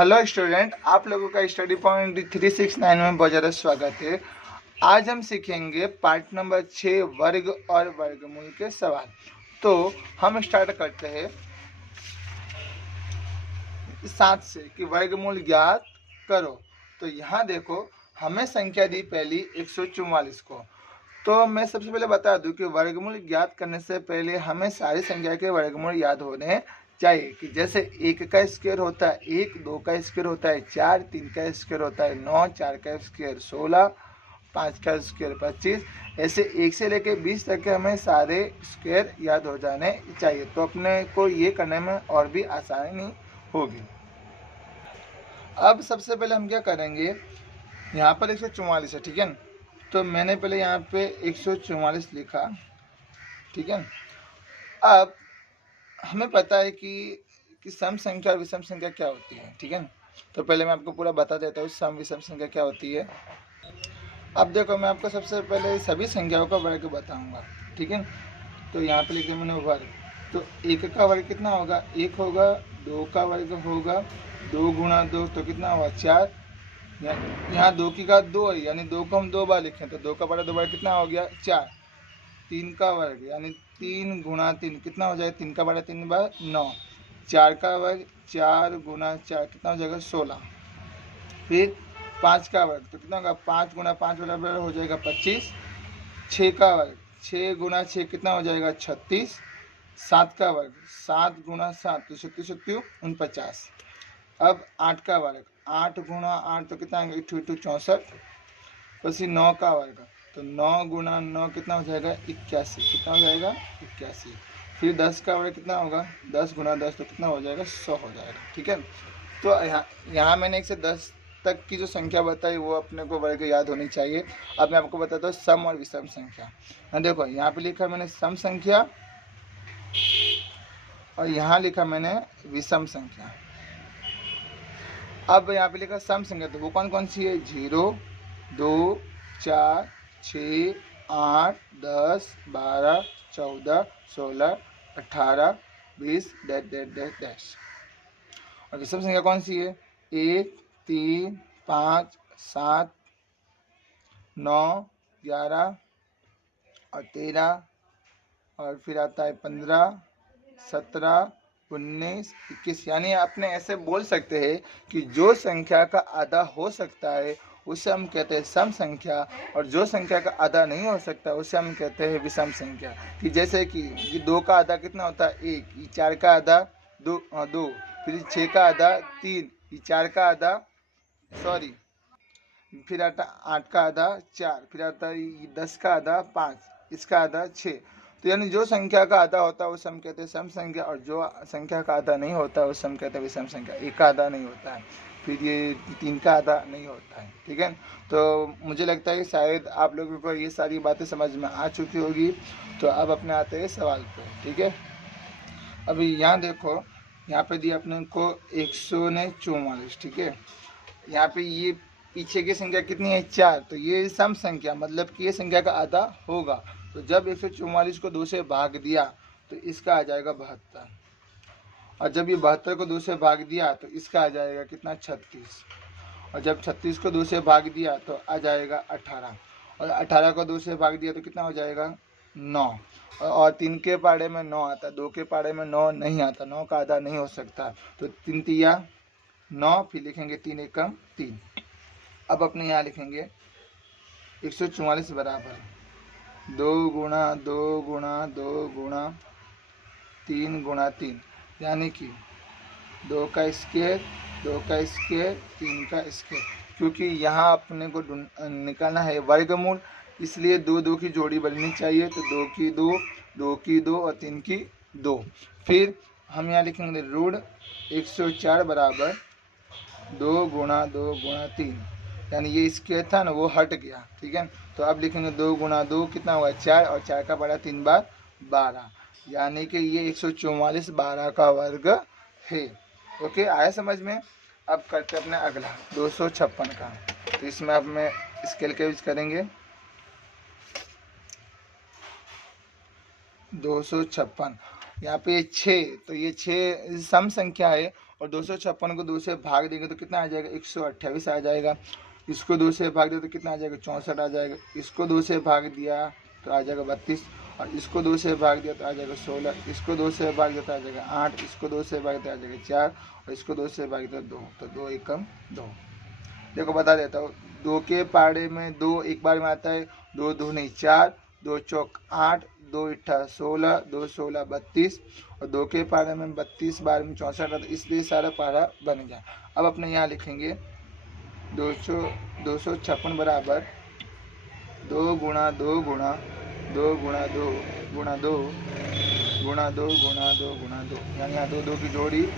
Hello student, आप लोगों का स्टडी पॉइंट 369 में बहुत ज़्यादा स्वागत है। आज हम सीखेंगे पार्ट नंबर 6 वर्ग और वर्गमूल के सवाल। तो हम स्टार्ट करते हैं 7 से कि वर्गमूल ज्ञात करो। तो यहाँ देखो, हमें संख्या दी पहली 144 को। तो मैं सबसे पहले बता दूं कि वर्गमूल ज्ञात करने से पहले हमें सारी संख्या के वर्गमूल याद होने चाहिए। कि जैसे 1 का स्क्वायर होता है 1, 2 का स्क्वायर होता है 4, 3 का स्क्वायर होता है 9, 4 का स्क्वायर 16, 5 का स्क्वायर 25। ऐसे 1 से लेकर 20 तक के हमें सारे स्क्वायर याद हो जाने चाहिए। तो अपने को ये करने में और भी आसानी होगी। अब सबसे पहले हम क्या करेंगे, यहाँ पर 144 है, ठीक है। तो मैंने पहले यहाँ पे 144 लिखा, ठीक है। अब हमें पता है कि सम संख्या और विषम संख्या क्या होती है, ठीक है। तो पहले मैं आपको पूरा बता देता हूँ सम विषम संख्या क्या होती है। अब देखो, मैं आपको सबसे पहले सभी संख्याओं का वर्ग बताऊंगा, ठीक है। तो यहाँ पे लिखे मैंने वर्ग। तो 1 का वर्ग कितना होगा, 1 होगा। 2 का वर्ग होगा 2 गुणा 2, तो कितना हुआ 4। यहाँ 2 की घात 2 है, यानी 2 को हम 2 बार लिखें तो 2 का बड़ा 2 बार कितना हो गया 4। 3 का वर्ग यानी 3 गुणा 3 कितना हो जाएगा, 3 का बड़ा 3 बार 9। 4 का वर्ग 4 गुणा 4 कितना हो जाएगा 16। फिर 5 का वर्ग तो कितना होगा 5 गुणा 5 बराबर हो जाएगा 25। 6 का वर्ग 6 गुणा 6 कितना हो जाएगा 36। 7 का वर्ग 7 गुणा 7 तो 37 49। अब 8 का वर्ग 8 गुणा 8 तो कितना आएगा 64। પછી 9 का वर्ग तो 9 गुणा 9 कितना हो जाएगा 81। कितना हो जाएगा 81। फिर 10 का वर्ग कितना होगा 10 गुणा 10 तो कितना हो जाएगा 100 हो जाएगा, ठीक है। तो यहाँ मैंने 1 से 10 तक की जो संख्या बताई वो अपने को वर्ग याद होनी चाहिए। अब मैं आपको बताता हूँ सम और विषम संख्या। देखो, यहाँ पे लिखा मैंने सम संख्या और यहाँ लिखा मैंने विषम संख्या। अब यहाँ पे लिखा सम संख्या, तो वो कौन कौन सी है 0, 2, 4, 6, 8, 10, 12, 14, 16, 18, 20 डैश डैश डैश डैश। और विषम संख्या कौन सी है 1, 3, 5, 7, 9, 11 और 13 और फिर आता है 15, 17, 19, 21। यानी आपने ऐसे बोल सकते हैं कि जो संख्या का आधा हो सकता है उसे हम कहते हैं सम संख्या, और जो संख्या का आधा नहीं हो सकता उसे हम कहते हैं विषम संख्या। कि जैसे कि 2 का आधा कितना होता है 1, 4 का आधा 2, फिर 6 का आधा 3, 4 का आधा सॉरी फिर आता 8 का आधा 4, फिर आता है 10 का आधा 5, इसका आधा 6। तो यानी जो संख्या का आधा होता है उसे हम कहते हैं सम संख्या, और जो संख्या का आधा नहीं होता है उसे हम कहते हैं विषम संख्या। 1 का आधा नहीं होता है, फिर ये 3 का आधा नहीं होता है, ठीक है। तो मुझे लगता है कि शायद आप लोगों को ये सारी बातें समझ में आ चुकी होगी। तो अब अपने आते हैं सवाल पे, ठीक है। अभी यहाँ देखो, यहाँ पे दिया अपने को 144, ठीक है। यहाँ पे ये पीछे की संख्या कितनी है 4, तो ये सम संख्या मतलब कि ये संख्या का आधा होगा। तो जब 144 को 2 से भाग दिया तो इसका आ जाएगा 72, और जब ये 72 को 2 से भाग दिया तो इसका आ जाएगा कितना 36, और जब 36 को 2 से भाग दिया तो आ जाएगा 18, और 18 को 2 से भाग दिया तो कितना हो जाएगा 9। और 3 के पाड़े में 9 आता, 2 के पाड़े में 9 नहीं आता, 9 का आधा नहीं हो सकता। तो 3 तिया 9, फिर लिखेंगे 3 एकम 3। अब अपने यहाँ लिखेंगे 144 बराबर 2 गुणा 2 गुणा 2 गुणा 3 गुणा 3, यानी कि 2 का स्क्वायर 2 का स्क्वायर 3 का स्क्वायर। क्योंकि यहाँ अपने को निकालना है वर्गमूल, इसलिए 2 2 की जोड़ी बननी चाहिए। तो 2 की 2, 2 की 2 और 3 की 2। फिर हम यहाँ लिखेंगे ऋण 104 बराबर 2 गुणा 2 गुणा 3, यानी ये स्क्वायर था ना वो हट गया, ठीक है। तो अब लिखेंगे 2 गुणा 2 कितना हुआ 4, और 4 का बड़ा 3 बार 12, यानी कि ये 144 12 का वर्ग है। ओके, आया समझ में। अब करते अपने अगला 256 का। तो इसमें अब मैं स्केल का यूज करेंगे 256। यहाँ पे 6, तो ये 6 सम संख्या है और 256 को 2 से भाग देंगे तो कितना आ जाएगा 128 आ जाएगा। इसको 2 से भाग दिया तो कितना आ जाएगा 64 आ जाएगा। इसको 2 से भाग दिया तो आ जाएगा 32 और इसको 2 से भाग दिया तो आ जाएगा 16। इसको 2 से भाग दिया तो आ जाएगा 8। इसको 2 से भाग दिया तो आ जाएगा 4 और इसको 2 से भाग दिया 2। तो 2 एकम 2। देखो बता देता हूँ, 2 के पाड़े में 2 एक बार में आता है, 2 2 नहीं 4, 2 चौक 8, 2 इट्ठा 16, 2 16 32 और 2 के पारे में 32 बार में 64 आता, इसलिए सारा पारा बन गया। अब अपने यहाँ लिखेंगे 256 बराबर 2 गुणा 2 गुणा 2 गुणा 2 गुणा 2 गुणा 2 गुणा 2 गुणा 2, यानी यहाँ 2 2 की जोड़ी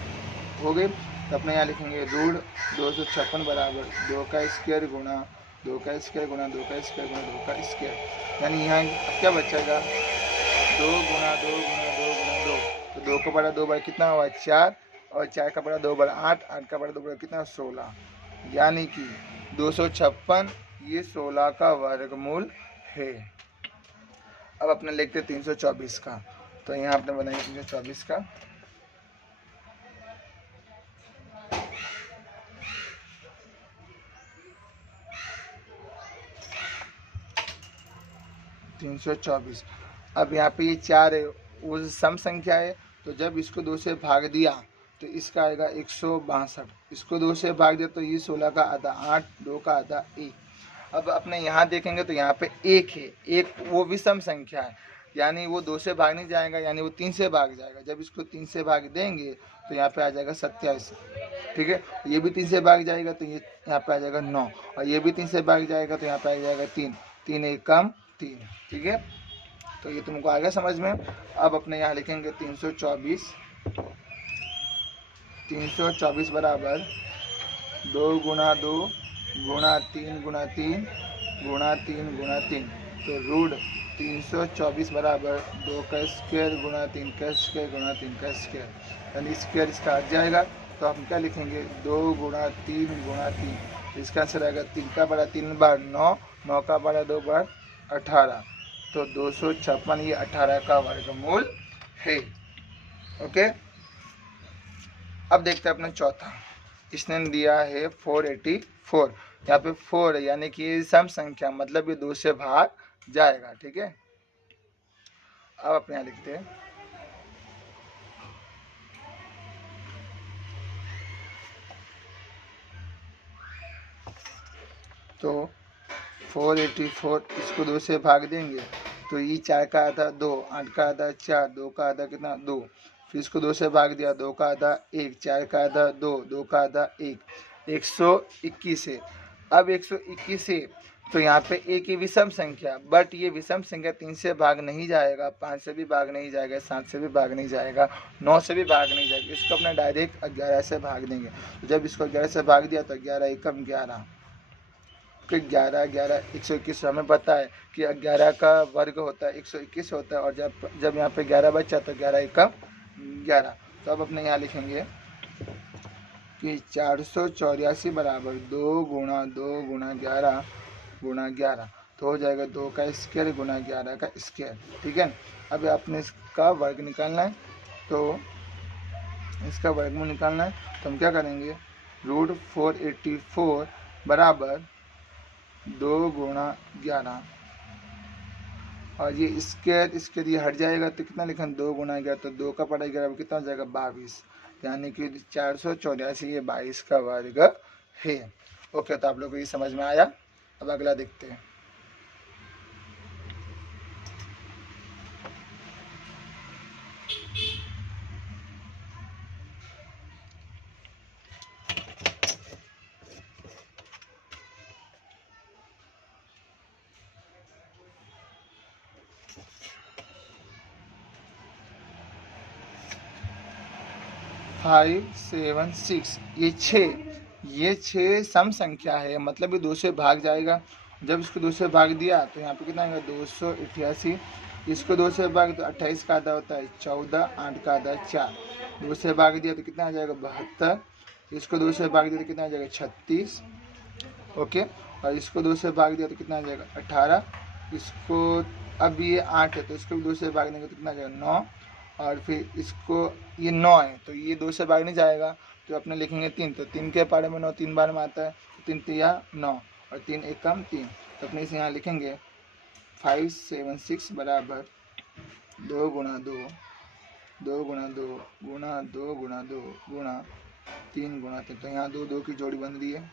हो गई। तो अपने यहाँ लिखेंगे रूट 256 बराबर 2 का स्क्वायर गुणा 2 का स्क्वायर गुणा 2 का स्क्वायर गुणा 2 का स्क्वायर, यानी यहाँ क्या बचेगा 2 गुणा 2 गुणा 2 गुणा 2। तो 2 का बड़ा 2 बार कितना हुआ 4 और 4 का बड़ा 2 बार 8, 8 का बड़ा 2 बार कितना 16, यानी कि 256 ये 16 का वर्गमूल है। अब अपने लिखते 324 का, तो यहाँ आपने बनाया 324 का। अब यहाँ पे ये 4 है, वो सम संख्या है, तो जब इसको 2 से भाग दिया तो इसका आएगा 162। इसको 2 से भाग दिया तो ये 16 का आधा 8, 2 का आधा 1। अब अपने यहाँ देखेंगे तो यहाँ पे 1 है, 1 वो विषम संख्या है, यानी वो 2 से भाग नहीं जाएगा, यानी वो 3 से भाग जाएगा। जब इसको 3 से भाग देंगे तो यहाँ पे आ जाएगा 27, ठीक है। ये भी 3 से भाग जाएगा तो ये यहाँ पे आ जाएगा 9 और ये भी 3 से भाग जाएगा तो यहाँ पे आ जाएगा 3, 3 एकम 3, ठीक है। तो ये तुमको आ गया समझ में। अब अपने यहाँ लिखेंगे 324 बराबर 2 गुणा 2 गुणा 3 गुणा 3 गुणा 3 गुणा 3। तो रूट 324 बराबर 2 का स्क्वायर गुणा 3 का स्क्वायर गुणा 3 का स्क्वायर, यानी स्क्वायर इसका हट जाएगा। तो हम क्या लिखेंगे 2 गुणा 3 गुणा 3, इसका आंसर आएगा 3 का बड़ा 3 बार 9, 9 का बड़ा 2 बार 18। तो 256 ये 18 का वर्गमूल है। ओके, अब देखते हैं अपना चौथा। इसने दिया है 484, यहाँ पे 4 है, यानी कि सम संख्या, मतलब ये 2 से भाग जाएगा, ठीक है। अब अपने यहाँ लिखते हैं तो 484, इसको 2 से भाग देंगे तो ये 4 का आधा 2, 8 का आधा 4, 2 का आधा कितना 2, फिर इसको 2 से भाग दिया 2 का आधा 1, 4 का आधा 2, 2 का आधा 1, 121 है। अब 121 है तो यहाँ पे एक ही विषम संख्या, बट ये विषम संख्या 3 से भाग नहीं जाएगा, 5 से भी भाग नहीं जाएगा, 7 से भी भाग नहीं जाएगा, 9 से भी भाग नहीं जाएगा। इसको अपना डायरेक्ट 11 से भाग देंगे। तो जब इसको 11 से भाग दिया तो 11 एकम 11, 11 11 121। हमें पता है कि 11 का वर्ग होता है 121 होता है, और जब यहाँ पे 11 बचा तो 11 एकम 11। तो अब अपने यहाँ लिखेंगे कि 484 बराबर 2 गुणा 2 गुणा 11 गुणा 11, तो हो जाएगा 2 का स्क्वायर गुणा 11 का स्क्वायर, ठीक है। अब आपने इसका वर्ग निकालना है, तो इसका वर्गमूल निकालना है, तो हम क्या करेंगे रूट 484 बराबर 2 गुणा 11, और ये स्क्वायर ये हट जाएगा तो कितना लिखा 2 गुणा 11, तो 2 का पड़ा 11 कितना हो जाएगा 22, यानी कि 484 ये 22 का वर्ग है। ओके, तो आप लोगों को ये समझ में आया। अब अगला देखते हैं। फाइव 7 6, ये 6 सम संख्या है, मतलब ये 2 से भाग जाएगा। जब इसको 2 से भाग दिया तो यहाँ पे कितना आएगा 288। इसको 2 से भाग तो 28 का आधा होता है 14, 8 का आधा 4, 2 से भाग दिया तो कितना आ जाएगा 72। इसको 2 से भाग दिया तो कितना आ जाएगा 36, ओके। और इसको 2 से भाग दिया तो कितना आ जाएगा 18। इसको अब ये 8 है तो इसको भी 2 से भाग देंगे तो कितना आ जाएगा 9, और फिर इसको ये 9 है तो ये 2 से भाग नहीं जाएगा, तो अपने लिखेंगे 3, तो 3 के पारे में 9 3 बार में आता है, 3 तिया 9 और 3 एकम 3, तो अपने इसे यहाँ लिखेंगे 576 बराबर 2 गुणा 2 2 गुणा 2 गुणा 2 गुणा 2 गुणा 3 गुणा 3, तो यहाँ 2 2 की जोड़ी बन रही है।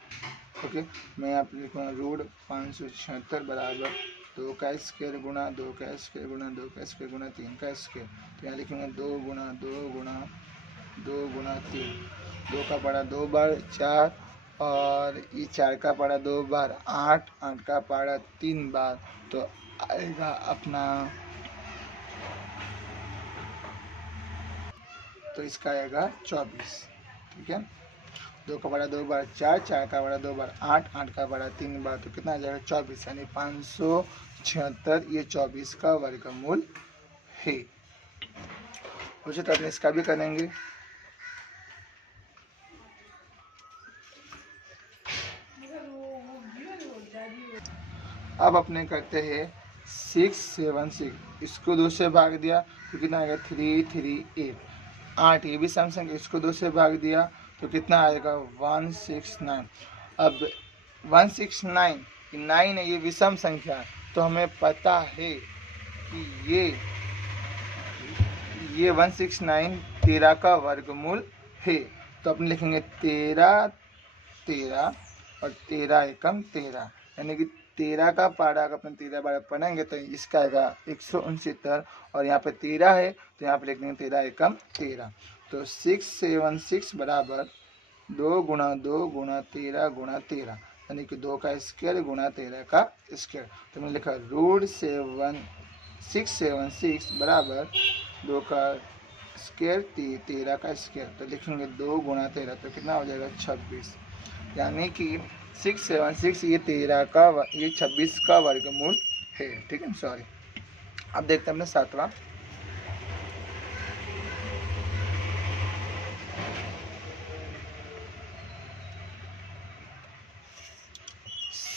ओके, मैं यहाँ पे लिखूँगा रूट 576 बराबर 2 का स्क्वायर गुणा 2 का स्क्वायर गुणा 2 का स्क्वायर गुणा 3 का स्क्वायर, तो यहाँ लिखेंगे 2 गुणा 2 गुणा 2 गुणा 3, 2 का पड़ा 2 बार 4 और ये 4 का पड़ा 2 बार 8, 8 का पड़ा 3 बार, तो आएगा अपना, तो इसका आएगा 24। ठीक है, 2 का बड़ा 2 बार 4, 4 का बड़ा 2 बार 8, 8 का बड़ा 3 बार, तो कितना आ जाएगा 24, यानी 576 ये 24 का वर्गमूल है। उसी तरह इसका भी करेंगे। अब अपने करते हैं 676, इसको 2 से भाग दिया तो कितना आएगा 338, 8 ये भी सम संख्या, इसको 2 से भाग दिया तो कितना आएगा 169। अब 169 9 है, ये विषम संख्या है, तो हमें पता है कि ये 169 13 का वर्गमूल है, तो अपन लिखेंगे 13 13 और 13 एकम 13, यानी कि 13 का पारा अगर अपन 13 बार पढ़ेंगे तो इसका आएगा 169, और यहाँ पे 13 है तो यहाँ पे लिख देंगे 13 एकम 13, तो 676 बराबर 2 गुणा 2 गुणा 13 गुणा 13, यानी कि 2 का स्क्वायर गुणा 13 का स्क्वायर, तो मैंने लिखा रूट 676 बराबर 2 का स्क्वायर 13 का स्क्वायर, तो लिखेंगे 2 गुणा 13, तो कितना हो जाएगा 26, यानी कि 676 ये 13 का ये 26 का वर्गमूल है। ठीक है, सॉरी। अब देखते हैं अपने 7वां।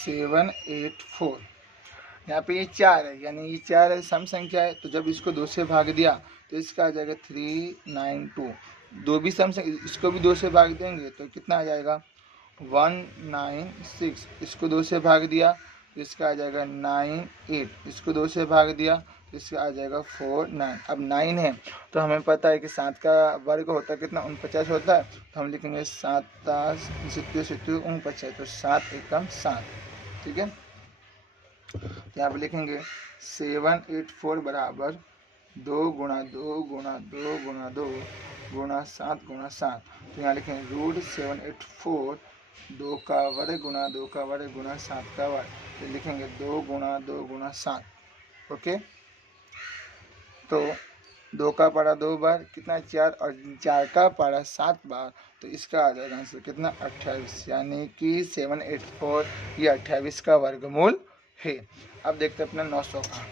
784, यहाँ पे ये 4 है, यानी ये 4 है सम संख्या है, तो जब इसको 2 से भाग दिया तो इसका आ जाएगा 392, 2 भी सम संख्या, इसको भी 2 से भाग देंगे तो कितना आ जाएगा 196, इसको 2 से भाग दिया तो इसका आ जाएगा 98, इसको 2 से भाग दिया तो इसका आ जाएगा 49। अब 9 है तो हमें पता है कि 7 का वर्ग होता है कितना 49 होता है, तो हम लिखेंगे 7 49, तो 7 एकम 7। ठीक है, यहाँ पे लिखेंगे 784 बराबर 2 गुणा 2 गुणा 2 गुणा 2 गुणा 7 गुणा 7, तो यहाँ लिखेंगे रूट 784 2 का वर्ग गुणा 2 का वर्ग गुणा 7 का वर्ग, तो लिखेंगे 2 गुणा 2 गुणा 7। ओके, तो 2 का पारा 2 बार कितना 4 और 4 का पारा 7 बार, तो इसका आ जाएगा आंसर कितना 28, यानी कि 784 ये 28 का वर्गमूल है। अब देखते हैं अपना 900 का।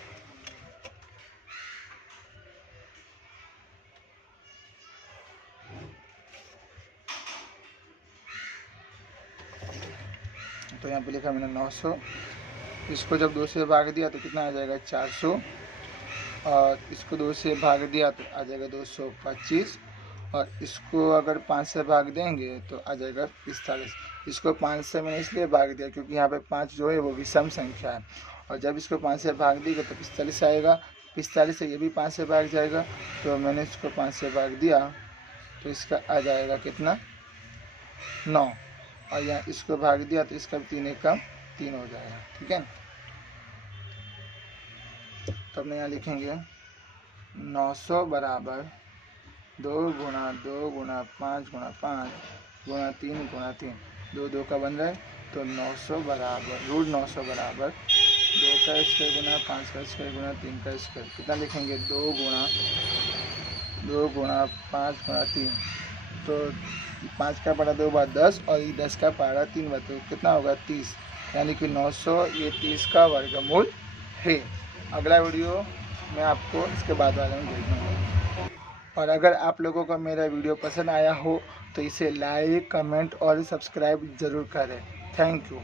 तो यहाँ पे लिखा मैंने 900, इसको जब 2 से भाग दिया तो कितना आ जाएगा 400, और इसको 2 से भाग दिया तो आ जाएगा 225, और इसको अगर 5 से भाग देंगे तो आ जाएगा 45। इसको 5 से मैंने इसलिए भाग दिया क्योंकि यहाँ पे 5 जो है वो विषम संख्या है, और जब इसको 5 से भाग देगा तो 45 आएगा, 45 से ये भी 5 से भाग जाएगा, तो मैंने इसको 5 से भाग दिया तो इसका आ जाएगा कितना 9, और यहाँ इसको भाग दिया तो इसका 3 एकम 3 हो जाएगा। ठीक है, तो अपने यहाँ लिखेंगे 900 बराबर 2 गुणा 2 गुणा 5 गुणा 5 गुणा 3 गुणा 3, 2 2 का बन रहा है, तो 900 बराबर रूट 900 बराबर 2 का स्क्वायर गुणा 5 का स्क्वायर गुणा 3 का स्क्वायर, कितना लिखेंगे 2 गुणा 5 गुणा 3, तो 5 का पारा 2 बार 10 और ये 10 का पारा 3 बार, तो कितना होगा 30, यानी कि 900 ये 30 का वर्गमूल है। अगला वीडियो मैं आपको इसके बाद वाले में भेज दूँगा, और अगर आप लोगों को मेरा वीडियो पसंद आया हो तो इसे लाइक कमेंट और सब्सक्राइब ज़रूर करें। Thank you.